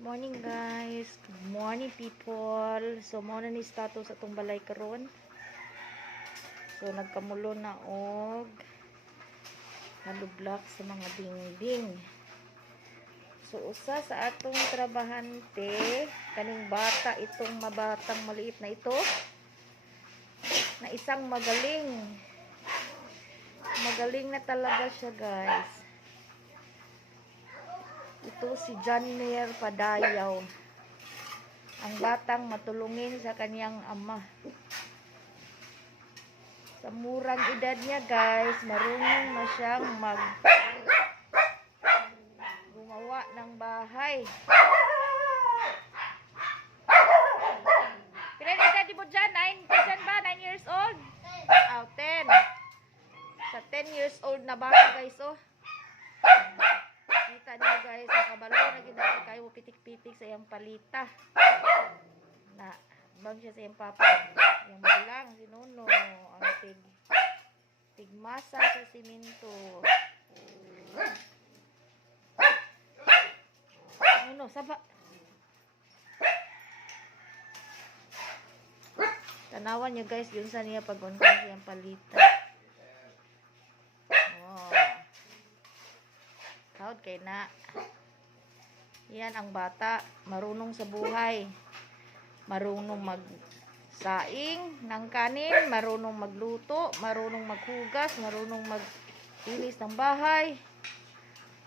morning guys. Good morning people. So mo na ni status atong balay karon. So nagkamulo na og halublak sa mga dingding. So usa sa atong trabahante kaning bata itong mabatang maliit na ito na isang magaling. Magaling na talaga siya guys. Ito si John Mayer Padayaw. Ang batang matulungin sa kanyang ama. Sa murang edad niya guys, marunong na siyang mag gumawa ng bahay. Pila na edad mo dyan? 9 ka dyan ba? 9 years old? Oh, 10. Sa 10 years old na bata guys oh. Kita niyo guys, nakabalo na ginagawa kayo pitik-pitik sa iyang palita. Na, bang siya sa iyang papa. Yung malang, si Nuno. Ang tig, tigmasa sa siminto. Nuno, saba. Tanawan niyo guys, yun sa niya pag sa iyang palita. Oh. Proud kay na. Yan ang bata, marunong sa buhay. Marunong mag saing ng kanin, marunong magluto, marunong maghugas, marunong maglinis ng bahay,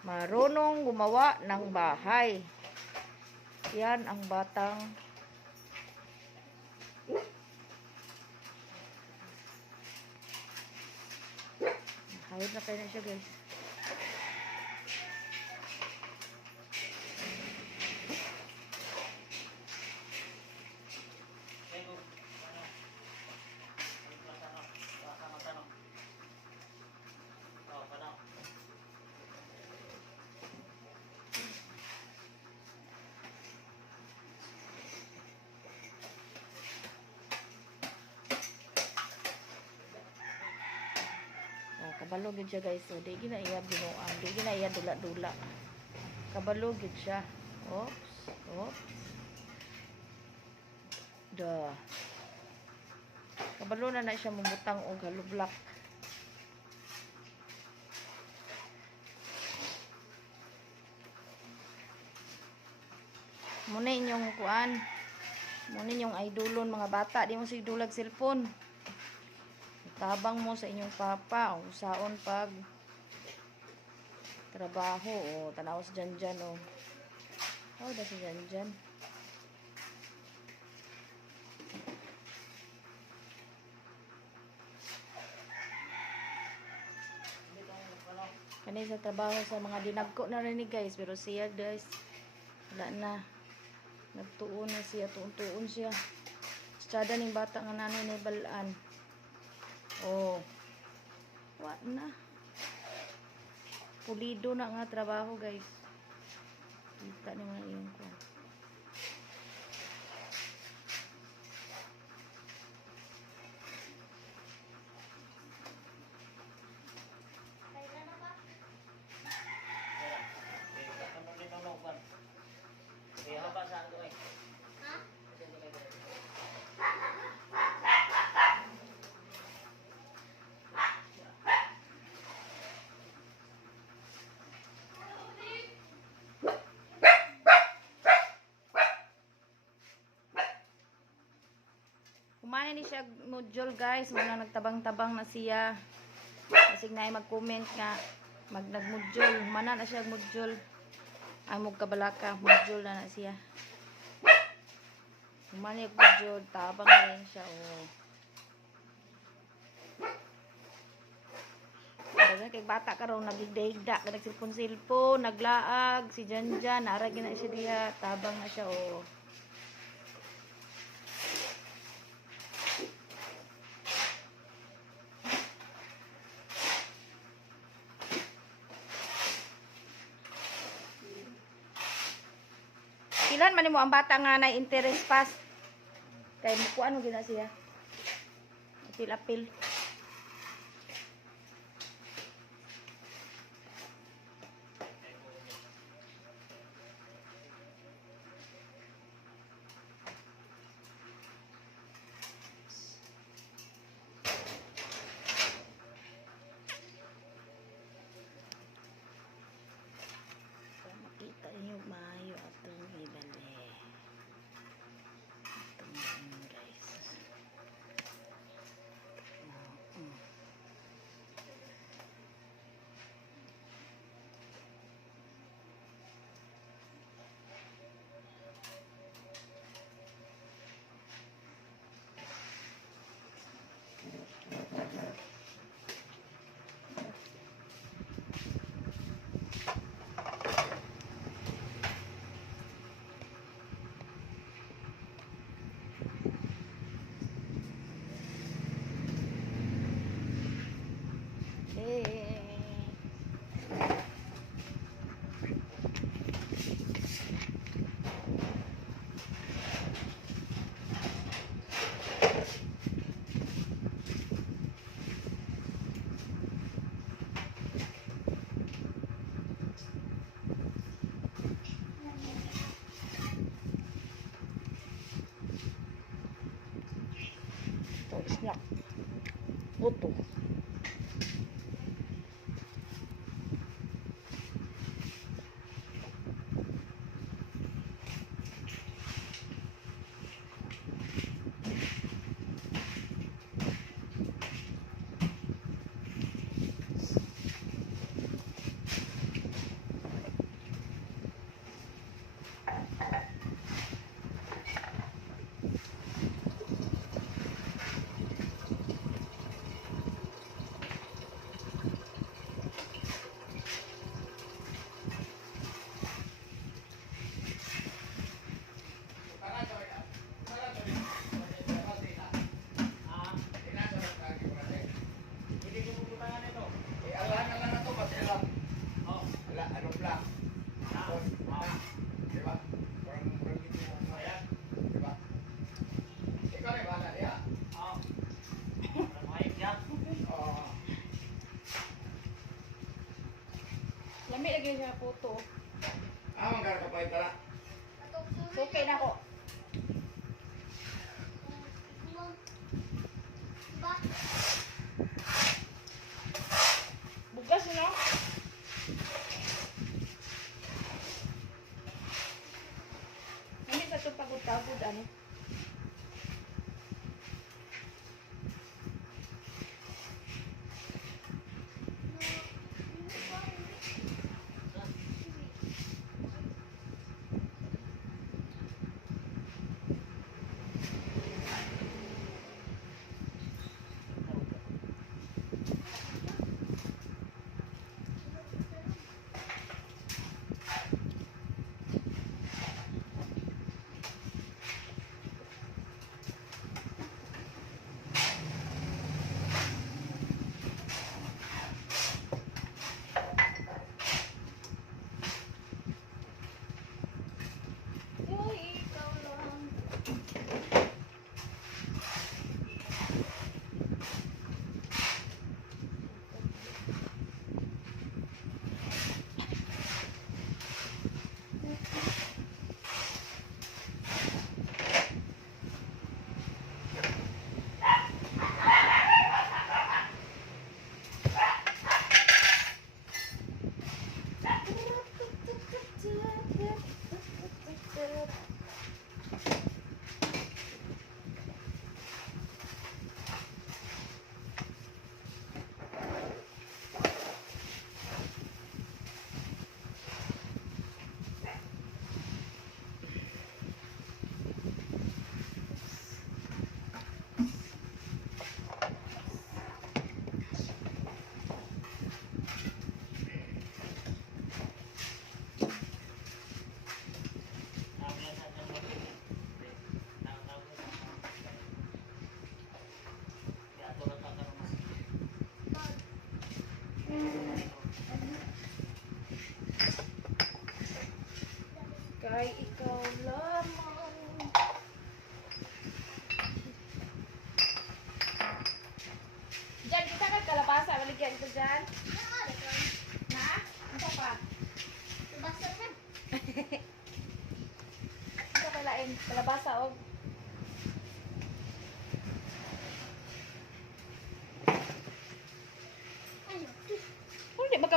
marunong gumawa ng bahay. Yan ang batang Hawid na kayo na siya guys. Oh, kabalo gid siya guys. So, di gina iya binuang, di gina iya dula-dula. Kabalo gid siya. Oops. Oops. Duh. Kabalo na na siya mumutang og halublak. Muna inyong kuan. Muna inyong idolon mga bata. Di mo sigdulag cellphone. Tabang mo sa inyong papa o saon pag trabaho o tanaw sa dyan dyan o. Oh da sa dyan dyan. Kani sa trabaho sa mga dinagko na rin ni guys pero siya guys wala na. Nagtuon na siya tuon-tuon siya. Tsada ning bata nga nanay ni balaan Oh. Wa na. Pulido na nga trabaho, guys. Kita mga iyon ko. Kumana ni siya module guys, muna nagtabang-tabang na siya. Kasi na mag-comment nga mag nag-module, mana na siya module. Ay mo kabalaka, module na na siya. Yung module, tabang na rin siya. Oh. Dagan kay bata karon nagigda-higda, nagsilpon-silpon, naglaag, si Janjan, narag na siya diha, tabang na siya oh. Ilan man mo ang bata nga na interest pass? Kay mo ano gina siya? Apil pagod-pagod ano?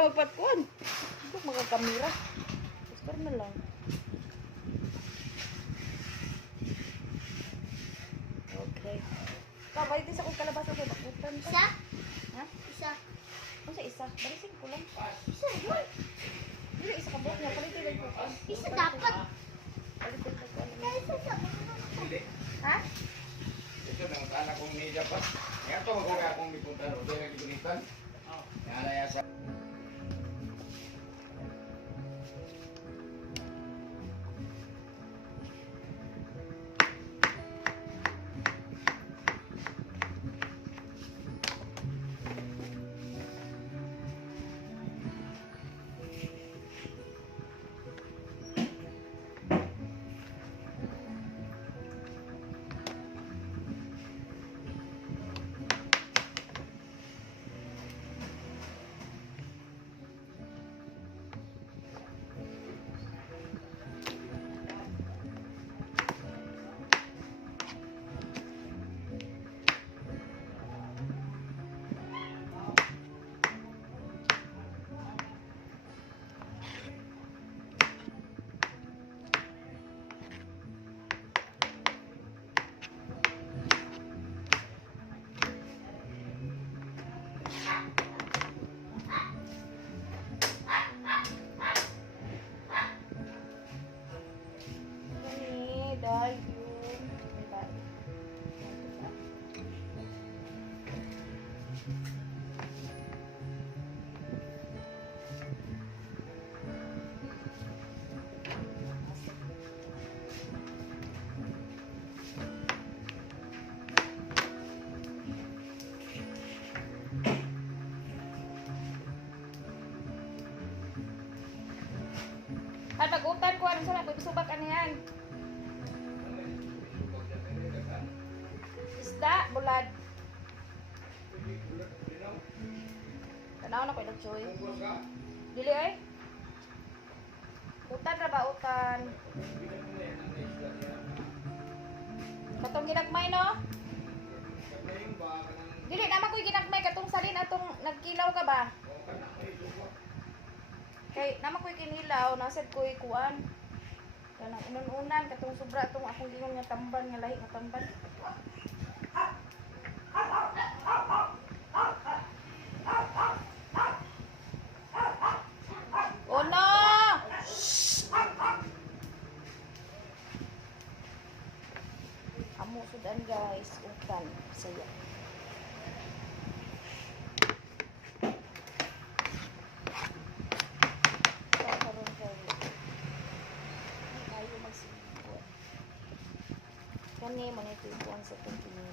Oh, baka magpatkuan. Ito, mga kamera. Oscar na lang. Okay. Kabay din sa kong kalabasa ko. Bakutan ko. Isa? Ha? Isa. Ano sa isa? Balisin ko lang. Isa yun. Dili, isa ka buhok niya. Palitin lang ko. Isa dapat. Palitin ko. Isa sa Hindi. Ha? Ito nang tana kong media pa. Nga to ako nga akong dipunta ro. Doon nagigunitan. Nga na ya subak ano yan? Isda, bulad. Tanaw na ko ilang choy. Dili ay. Utan ra ba utan? Katong ginagmay no? Dili naman ko'y ginagmay katong salin atong nagkilaw ka ba? Kay naman ko'y kinilaw, nasad ko'y kuan. Kanang unan-unan katong sobra atong akong gingon nga tamban nga lahi nga tamban. Oh no! Amo sudan guys, utan saya. Kakaroon kayo. Hindi kayo magsibuan. Kani mo nito yung buwan sa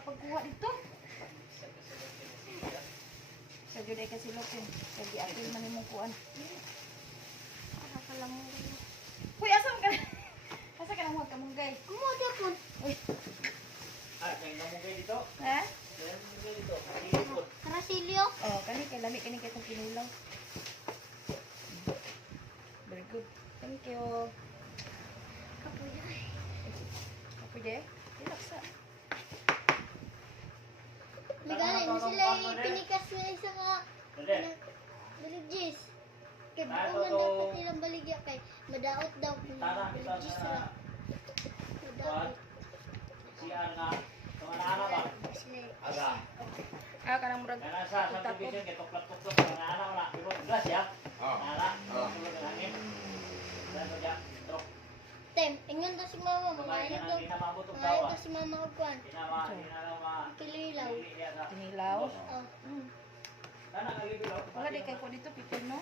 pagkuha dito. Sa so, juday kasi lokin. Sa giapil man imong kuan. Para pala mo. Uy, asam ka na? Asa ka na huwag kamunggay? Amo, di ako. Uy. Ah, kayo kamunggay dito? Ha? Kayo kamunggay dito. Karasilyo? Oo, oh, kani kay lami kani kay itong pinulaw. Very good. Thank you. Kapuya. Kapuya? Eh? Ligalay mo sila pinikas na isa nga. Dali. Baligis. Kay Ah, buong totoo. dapat nilang baligya kay madaot daw. Sa sila. Madaot. CR nga. Tumanana ba? Sila. Aga. Ah, kanang murag Kaya nasa subdivision kay tuklat-tuklat. Tumanana mo na. Pero gas ya. Oh. Nana. Oh. Tulog ang hangin. Dano dyan. Tem, ingon daw si mama, mangayon daw. Mangayon daw si mama og kwan. Kililaw. Sana kalibilaw. Wala di kay ko dito people no.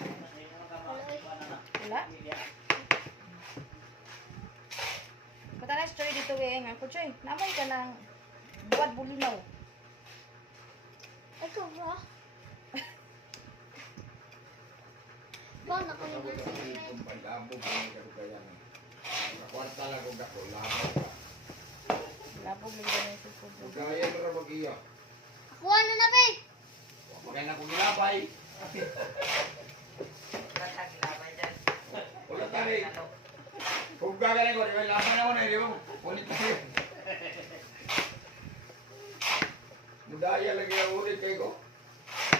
Wala. Bata na story dito eh ko choy. Namay ka ng buwad bulinaw. Ay, ko ba? Ba, nakuha na sila. Kung labo ba ang Nakwarta lang kung ako, labo ka. Labog lang ganun yung sipod. Kaya mo na mag-iya. Kuha na na, be! Magkaya na kong gilabay. Wala tari. Kung gagaling ko, di ba laban ako na, di ba? Ulit tayo. Mudaya lagi ang ulit kayo ko.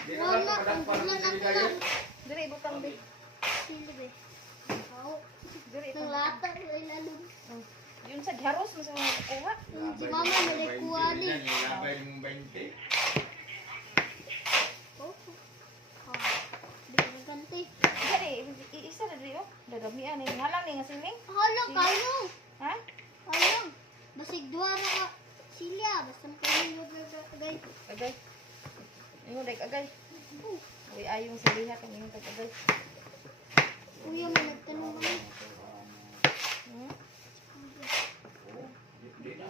Di na lang Mama, makadampan ang ng bulan sinigaya. ako Diri ibutang di. Diri Nang lata, lalo. Oh. Yun sa diharos mo sa mga kukuha. Si mama, may kuha ni. Labay mong 20. Oh. Di ko naganti. Diri, i- isa na diri oh. Dadamian eh. Halang ni nga siling. Hala, kayo! Ha? Hala! Basig duwa na ka. Silya, basta makain yung gagay. Agay. Ingon dai agay. Oh, Uy ayong sa liha kag agay. Kuya, may nagtanong kami. Hmm? Na.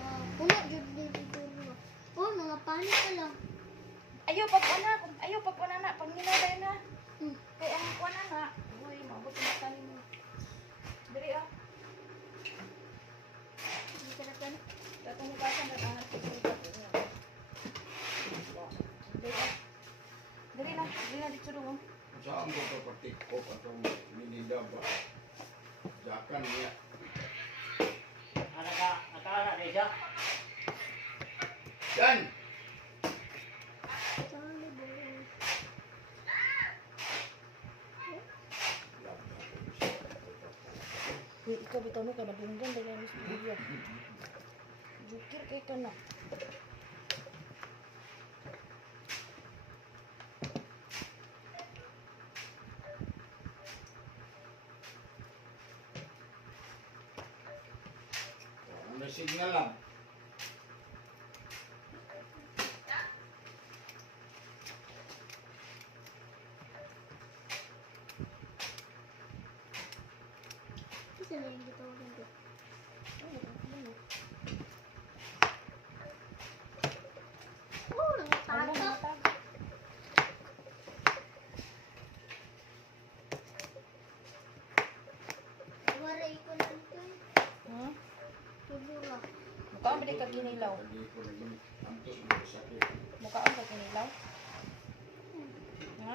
Ah, puno, yun din siguro. Oh, mga panik ka lang. Ayo pag ana, ayo pag ana na, pag nilay na. Hmm. Kay ang kuan na. Uy, maabot na tanim mo. Diri ah. Hindi ka na ka na. Datong basan na angat ko sa Diri ah. Diri na, diri na dito doon. Saan mo ito patikop atong minida ba? Jakan niya. Ano ka? Nakala na siya. Yan! Sorry, boy. Uy, ikaw bitaw mo ka na bunggan dali ang studio. Jukir kay ka na. Ano signal lang? Isa na yung gitawagan ko. Oh, Ano nangatata. mga tag? Waray ko lang ito eh. Hmm? Tubura. Mukha ba di ka kinilaw? Mukha ka kinilaw? Ha?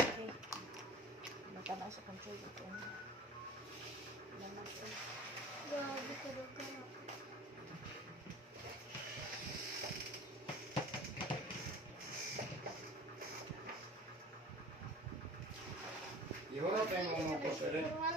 Okay. Matanaw sa control ito. Lamas. Grabe ka daw ka na.